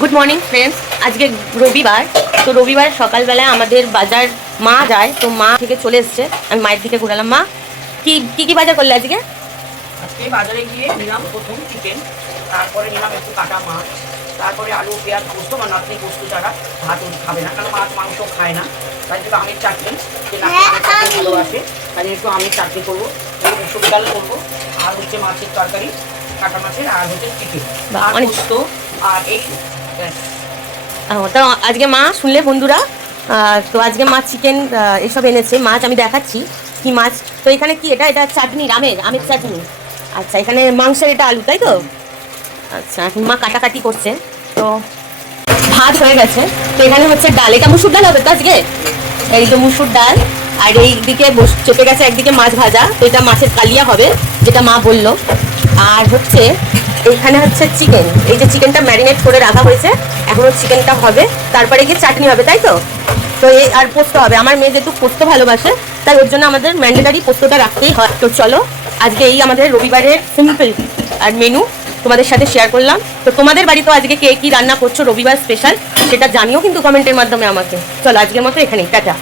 Good morning friends. আজকে রবিবার, তো রবিবার সকালবেলায় আমাদের বাজার মা যায়, তো মা থেকে চলে এসছে। আমি মায়ের দিকে ঘুরালাম। মা কি কি কি বাজার করলে আজকে? আজকে বাজারে গিয়ে নিলাম প্রথম চিকেন, তারপরে নিলাম একটু কাটা মাছ, তারপরে আলু পেঁয়াজ পোস্ত। আমার নাতনি পোস্ত ছাড়া ভাত খাবে না, কারণ মাছ মাংস খায় না। তাই জন্য আমের চাটনি, যে নাতনি ভালোবাসে, তাই একটু আমের চাটনি করবো, মুসুর ডাল করবো, আর হচ্ছে মাছের তরকারি, কাটা মাছের, আর হচ্ছে চিকেন আর পোস্ত, আর এই তো আজকে মা শুনলে বন্ধুরা, তো আজকে মা চিকেন এসব এনেছে। মাছ আমি দেখাচ্ছি কি মাছ। তো এখানে কি এটা এটা চাটনি, আমের চাটনি। আচ্ছা, এখানে মাংসের এটা আলু, তাই তো? আচ্ছা, এখন মা কাটাকাটি করছে। তো ভাত হয়ে গেছে। তো এখানে হচ্ছে ডাল, এটা মুসুর ডাল হবে তো আজকে। এই তো মুসুর ডাল, আর এই দিকে চেপে গেছে একদিকে মাছ ভাজা, তো এটা মাছের কালিয়া হবে যেটা মা বললো। আর হচ্ছে এখানে হচ্ছে চিকেন, এই যে চিকেনটা ম্যারিনেট করে রাখা হয়েছে, এখনো চিকেনটা হবে, তারপরে গিয়ে চাটনি হবে, তাই তো? তো এই আর পোস্ত হবে। আমার মেয়ে যেহেতু পোস্ত ভালোবাসে, তাই ওর জন্য আমাদের ম্যান্ডেটারি পোস্তটা রাখতেই হয়। তো চলো, আজকে এই আমাদের রবিবারের সিম্পল আর মেনু তোমাদের সাথে শেয়ার করলাম। তো তোমাদের বাড়িতেও আজকে কে কি রান্না করছো রবিবার স্পেশাল, সেটা জানিও কিন্তু কমেন্টের মাধ্যমে আমাকে। চলো, আজকের মতো এখানেই, টাটা।